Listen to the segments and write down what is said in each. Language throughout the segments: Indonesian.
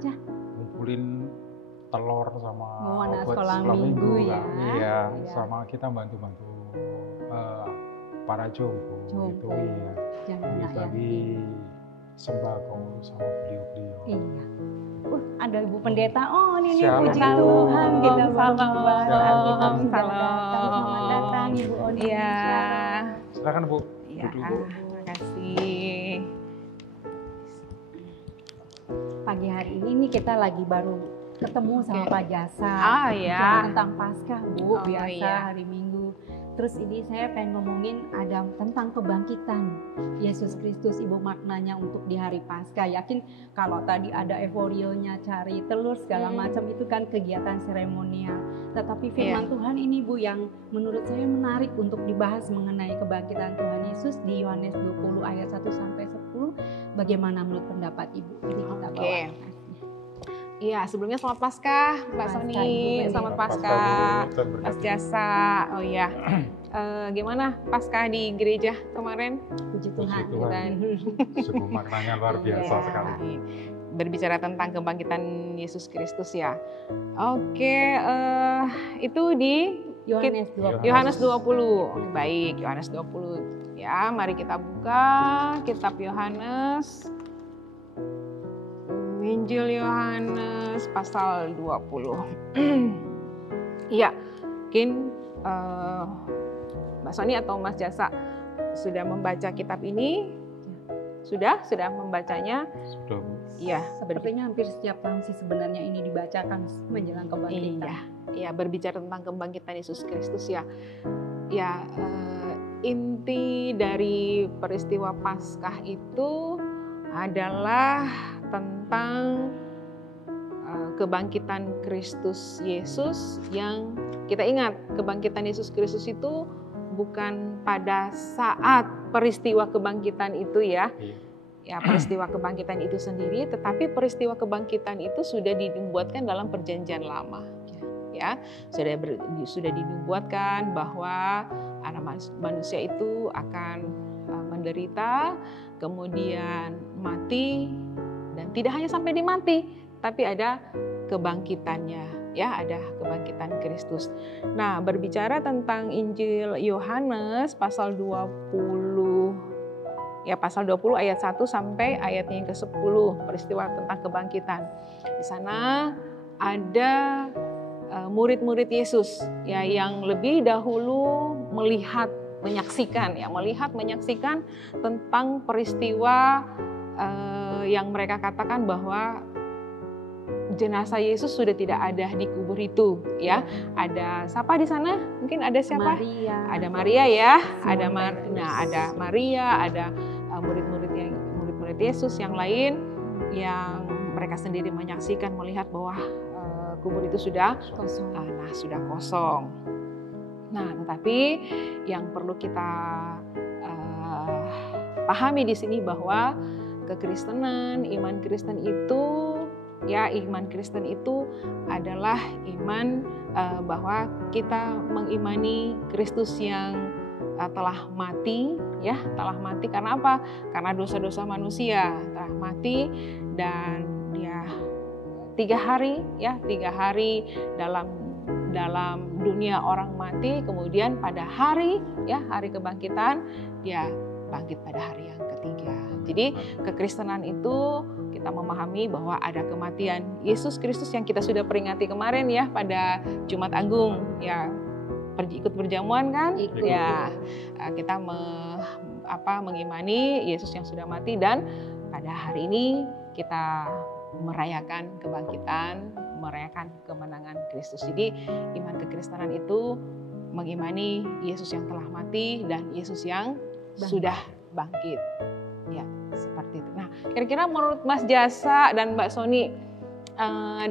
aja? Ngumpulin telur sama anak buat sekolah sekolah minggu minggu ya. kan. Iya, Iya. sama kita bantu-bantu para jompo gitu Jompo. iya. Jangan anak Bagi sembako sama beliau-beliau. Iya. Ada Ibu Pendeta. Oh, ini Shalom. puji Tuhan kita baru Salam. kebahagiaan kita Shalom. sudah datang. Selamat datang Ibu Oni. Iya. Shalom. Silakan Bu. Iya, Duduk. terima kasih. Pagi hari ini kita lagi baru ketemu sama Pak Jasa. Ah, ya. Bicara tentang Paskah, Bu. Oh, Biasa iya. hari Minggu. Terus ini saya pengen ngomongin ada tentang kebangkitan Yesus Kristus, Ibu, maknanya untuk di hari Paskah. Yakin kalau tadi ada euforionya cari telur segala macam itu kan kegiatan seremonial. Tetapi firman Tuhan ini Bu yang menurut saya menarik untuk dibahas mengenai kebangkitan Tuhan Yesus di Yohanes 20 ayat 1 sampai 10. Bagaimana menurut pendapat Ibu? Jadi kita bawa. Iya, sebelumnya selamat Paskah, Mbak Paskah, Soni. Ibu. Selamat Bu. Paskah, Tuhan Mas berkati. Jasa. Oh iya. Gimana Paskah di gereja kemarin? Puji Puji Tuhan. Tuhan. Sungguh maknanya luar biasa Iya. sekali. Berbicara tentang kebangkitan Yesus Kristus ya. Oke, itu di Yohanes 20. Yohanes 20. Oke, baik, Yohanes 20. Ya, mari kita buka kitab Yohanes. Injil Yohanes pasal 20. Iya, mungkin Mbak Soni atau Mas Jasa sudah membaca kitab ini? Sudah membacanya? Sudah Bu. Iya, Sepertinya hampir setiap tahun sih sebenarnya ini dibacakan menjelang kebangkitan. Iya, berbicara tentang kebangkitan Yesus Kristus ya. Ya, inti dari peristiwa Paskah itu adalah tentang kebangkitan Kristus Yesus yang kita ingat kebangkitan Yesus Kristus itu bukan pada saat peristiwa kebangkitan itu ya. Ya, peristiwa kebangkitan itu sendiri, tetapi peristiwa kebangkitan itu sudah dibuatkan dalam perjanjian lama. Ya, sudah dibuatkan bahwa anak manusia itu akan menderita, kemudian mati, dan tidak hanya sampai di mati, tapi ada kebangkitannya, ya, ada kebangkitan Kristus. Nah, berbicara tentang Injil Yohanes pasal 20, ya pasal 20 ayat 1 sampai ayatnya yang ke-10, peristiwa tentang kebangkitan. Di sana ada murid-murid Yesus ya yang lebih dahulu menyaksikan tentang peristiwa yang mereka katakan bahwa jenazah Yesus sudah tidak ada di kubur itu ya. Ada siapa di sana? Mungkin ada siapa? Maria. Ada Maria ya, ada Petrus. Maria, ada murid-murid Yesus yang lain yang mereka sendiri menyaksikan melihat bahwa kubur itu sudah kosong. Nah, tetapi yang perlu kita pahami di sini bahwa kekristenan, iman Kristen itu adalah iman bahwa kita mengimani Kristus yang telah mati, ya, telah mati karena apa? Karena dosa-dosa manusia telah mati dan dia 3 hari dalam dunia orang mati, kemudian pada hari kebangkitan dia bangkit pada hari yang ketiga. Jadi kekristenan itu kita memahami bahwa ada kematian Yesus Kristus yang kita sudah peringati kemarin ya pada Jumat Agung ya, ikut perjamuan kan? Ikut. Ya, kita mengimani Yesus yang sudah mati dan pada hari ini kita merayakan kebangkitan, merayakan kemenangan Kristus. Jadi iman kekristenan itu mengimani Yesus yang telah mati dan Yesus yang sudah bangkit. Ya, seperti itu. Nah, kira-kira menurut Mas Jasa dan Mbak Soni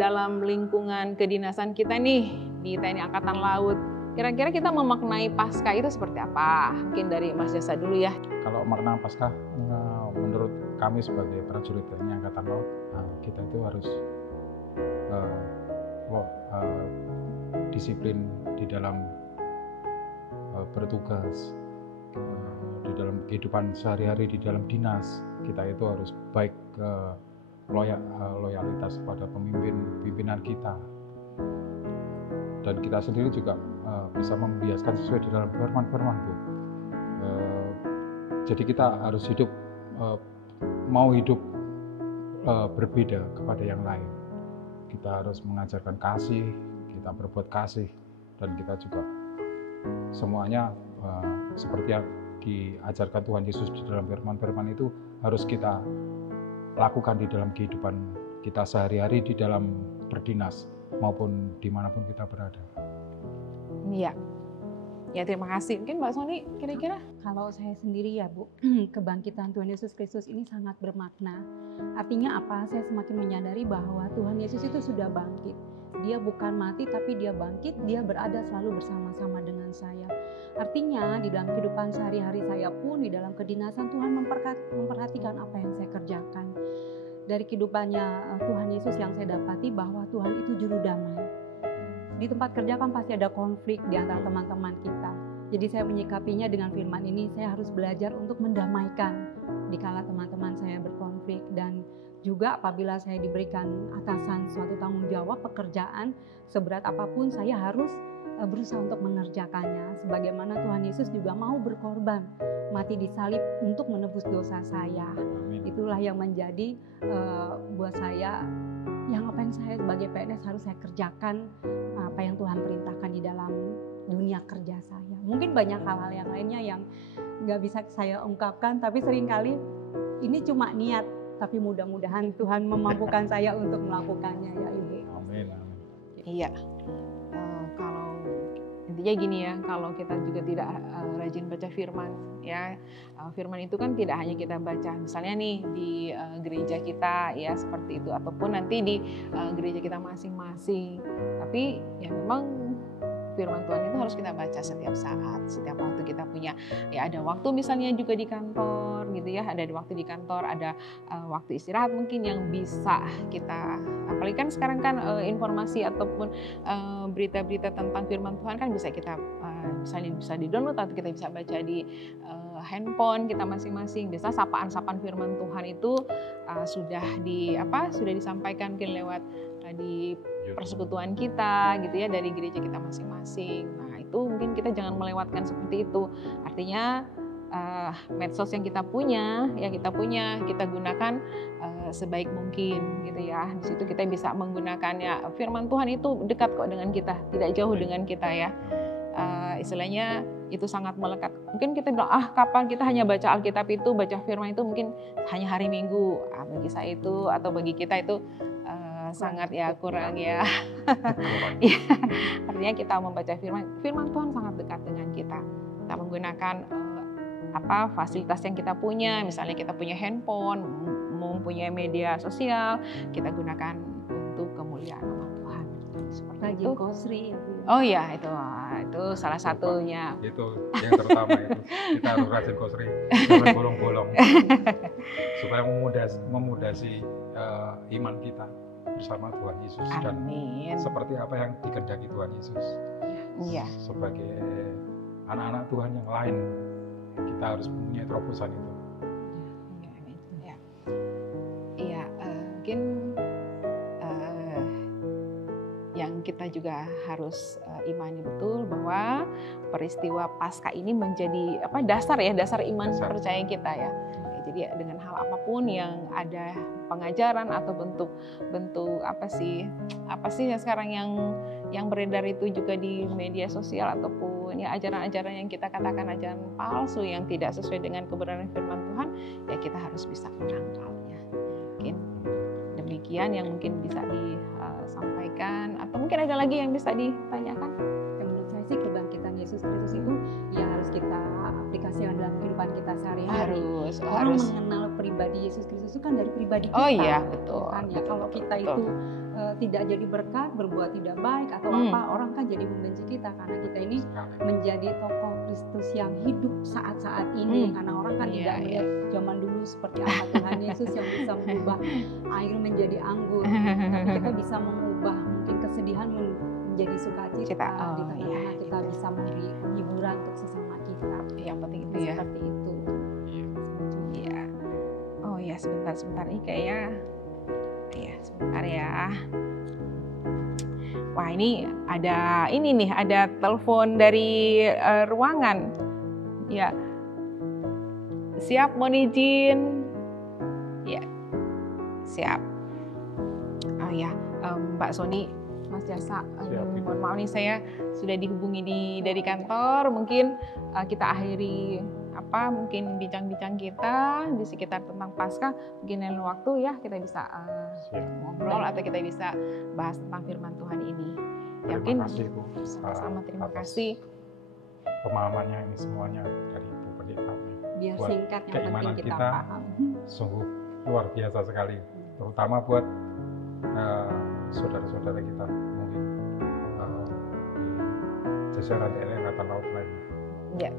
dalam lingkungan kedinasan kita nih di TNI Angkatan Laut, kira-kira kita memaknai Paskah itu seperti apa? Mungkin dari Mas Jasa dulu ya. Kalau makna Paskah menurut kami sebagai prajurit TNI Angkatan Laut, kita itu harus disiplin di dalam bertugas, di dalam kehidupan sehari-hari, di dalam dinas. Kita itu harus baik loyalitas pada pimpinan kita, dan kita sendiri juga bisa membiaskan sesuai di dalam firman-firman, Bu. Jadi kita harus hidup berbeda kepada yang lain. Kita harus mengajarkan kasih, kita berbuat kasih, dan kita juga semuanya seperti yang diajarkan Tuhan Yesus di dalam firman-firman itu harus kita lakukan di dalam kehidupan kita sehari-hari, di dalam berdinas maupun dimanapun kita berada. Iya. Ya, terima kasih. Mungkin Mbak Sony kira-kira? Kalau saya sendiri ya Bu, kebangkitan Tuhan Yesus Kristus ini sangat bermakna. Artinya apa? Saya semakin menyadari bahwa Tuhan Yesus itu sudah bangkit. Dia bukan mati tapi dia bangkit, dia berada selalu bersama-sama dengan saya. Artinya di dalam kehidupan sehari-hari saya pun, di dalam kedinasan, Tuhan memperhatikan apa yang saya kerjakan. Dari kehidupannya Tuhan Yesus yang saya dapati bahwa Tuhan itu juru damai. Di tempat kerja kan pasti ada konflik di antara teman-teman kita. Jadi saya menyikapinya dengan firman ini, saya harus belajar untuk mendamaikan dikala teman-teman saya berkonflik. Dan juga apabila saya diberikan atasan suatu tanggung jawab pekerjaan, seberat apapun saya harus berusaha untuk mengerjakannya. Sebagaimana Tuhan Yesus juga mau berkorban, mati di salib untuk menebus dosa saya. Amin. Itulah yang menjadi buat saya, yang apa yang saya sebagai PNS harus saya kerjakan, apa yang Tuhan perintahkan di dalam dunia kerja saya. Mungkin banyak hal-hal yang lainnya yang nggak bisa saya ungkapkan, tapi seringkali ini cuma niat, tapi mudah-mudahan Tuhan memampukan saya untuk melakukannya ya Ibu. Amin. Iya. Kalau intinya gini ya, kalau kita juga tidak rajin baca firman, ya firman itu kan tidak hanya kita baca, misalnya nih di gereja kita ya seperti itu, ataupun nanti di gereja kita masing-masing. Tapi ya memang firman Tuhan itu harus kita baca setiap saat, setiap waktu kita punya. Ya ada waktu misalnya juga di kantor gitu ya, ada waktu di kantor, ada waktu istirahat mungkin yang bisa kita, apalagi kan sekarang kan informasi ataupun berita-berita tentang firman Tuhan kan bisa kita misalnya bisa di-download atau kita bisa baca di handphone kita masing-masing. Biasa sapaan-sapaan firman Tuhan itu sudah disampaikan mungkin lewat di persekutuan kita gitu ya, dari gereja kita masing-masing. Nah itu mungkin kita jangan melewatkan seperti itu. Artinya medsos yang kita punya kita gunakan sebaik mungkin gitu ya. Di situ kita bisa menggunakannya. Firman Tuhan itu dekat kok dengan kita, tidak jauh dengan kita ya. Istilahnya itu sangat melekat. Mungkin kita bilang kapan kita hanya baca Alkitab itu, baca firman itu mungkin hanya hari Minggu. Bagi saya itu atau bagi kita itu sangat ya kurang ya. Artinya kita membaca firman Tuhan sangat dekat dengan kita. Kita menggunakan fasilitas yang kita punya, misalnya kita punya handphone, mempunyai media sosial, kita gunakan untuk kemuliaan nama Tuhan. Seperti Rajin kosri ya Bu. Oh ya, itu salah satunya. Itu yang terutama itu. Kita harus rajin kosri sampai bolong-bolong supaya memudasi iman kita bersama Tuhan Yesus. Amin. Dan seperti apa yang dikehendaki Tuhan Yesus. Iya. Sebagai anak-anak Tuhan yang lain, kita harus mempunyai terobosan itu. Iya, mungkin yang kita juga harus imani betul bahwa peristiwa Paskah ini menjadi dasar iman percaya kita ya. Jadi dengan hal apapun yang ada pengajaran atau bentuk apa sih yang sekarang yang beredar itu juga di media sosial ataupun ya ajaran-ajaran yang kita katakan ajaran palsu yang tidak sesuai dengan kebenaran firman Tuhan, ya kita harus bisa menangkalnya. Mungkin demikian yang mungkin bisa disampaikan, atau mungkin ada lagi yang bisa ditanyakan. Menurut saya sih kebangkitan Yesus Kristus itu ya harus kita aplikasikan dalam kehidupan kita sehari-hari. Orang mengenal pribadi Yesus Kristus itu kan dari pribadi kita. Oh iya, betul. Kan ya, kalau kita itu tidak jadi berkat, berbuat tidak baik atau orang kan jadi membenci kita karena kita ini menjadi tokoh Kristus yang hidup saat-saat ini. Karena orang kan tidak melihat zaman dulu seperti apa Tuhan Yesus yang bisa mengubah air menjadi anggur. Tapi kita bisa mengubah mungkin kesedihan menjadi sukacita. Di tengah-tengah kita bisa memberi hiburan untuk sesama kita. Yang penting itu ya. Seperti itu. Iya. Oh ya, sebentar nih kayaknya Sebentar ya. Wah, ini ada telepon dari ruangan. Ya. Siap, mohon izin. Ya. Siap. Oh ya, Mbak Sony, Mas Jasa, mohon maaf nih saya sudah dihubungi dari kantor. Mungkin kita akhiri mungkin bincang-bincang kita di sekitar tentang Paskah. Mungkin lain waktu ya kita bisa ngobrol atau kita bisa bahas tentang firman Tuhan ini. Terima kasih Bu. Sama-sama, terima kasih. Pemahamannya ini semuanya dari Ibu Pendeta. Biar buat singkat, yang keimanan penting kita kita paham. sungguh luar biasa sekali, terutama buat saudara-saudara kita mungkin di jajaran TNI Angkatan Laut lainnya. Ya,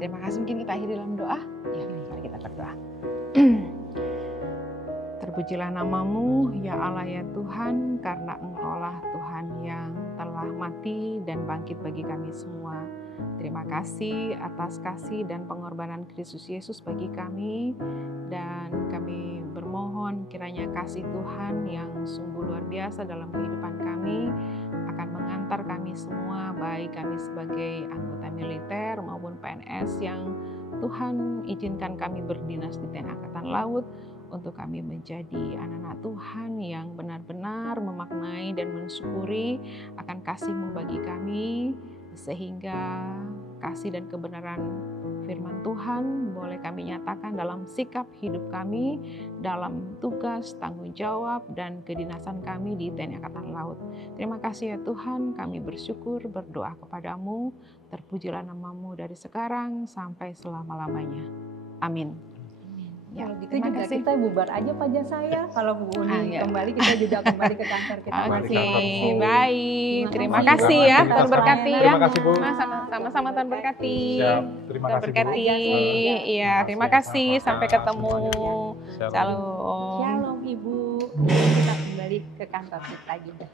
terima kasih. Mungkin kita akhiri dalam doa. Ya, mari kita berdoa. Terpujilah namamu, ya Allah ya Tuhan, karena Engkaulah Tuhan yang telah mati dan bangkit bagi kami semua. Terima kasih atas kasih dan pengorbanan Kristus Yesus bagi kami, dan kami bermohon kiranya kasih Tuhan yang sungguh luar biasa dalam kehidupan kami akan mengantar kami semua, baik kami sebagai anggota militer maupun PNS yang Tuhan izinkan kami berdinas di TNI Angkatan Laut, untuk kami menjadi anak-anak Tuhan yang benar-benar memaknai dan mensyukuri akan kasih-Mu bagi kami, sehingga kasih dan kebenaran firman Tuhan boleh kami nyatakan dalam sikap hidup kami, dalam tugas, tanggung jawab, dan kedinasan kami di TNI Angkatan Laut. Terima kasih ya Tuhan, kami bersyukur, berdoa kepadamu, terpujilah namamu dari sekarang sampai selama-lamanya. Amin. Ya, kalau gitu juga kasih. Kita bubar aja Pak Jasaya. Kalau Bu Uni kembali, kita juga kembali ke kantor kita. Oke, baik. Terima kasih ya. Tuhan berkati ya. Terima kasih Bu. Sama-sama Tuhan berkati. Siap. Terima kasih berkati. Iya, terima kasih. Sampai ketemu. Shalom. Shalom Ibu. Kita kembali ke kantor kita juga.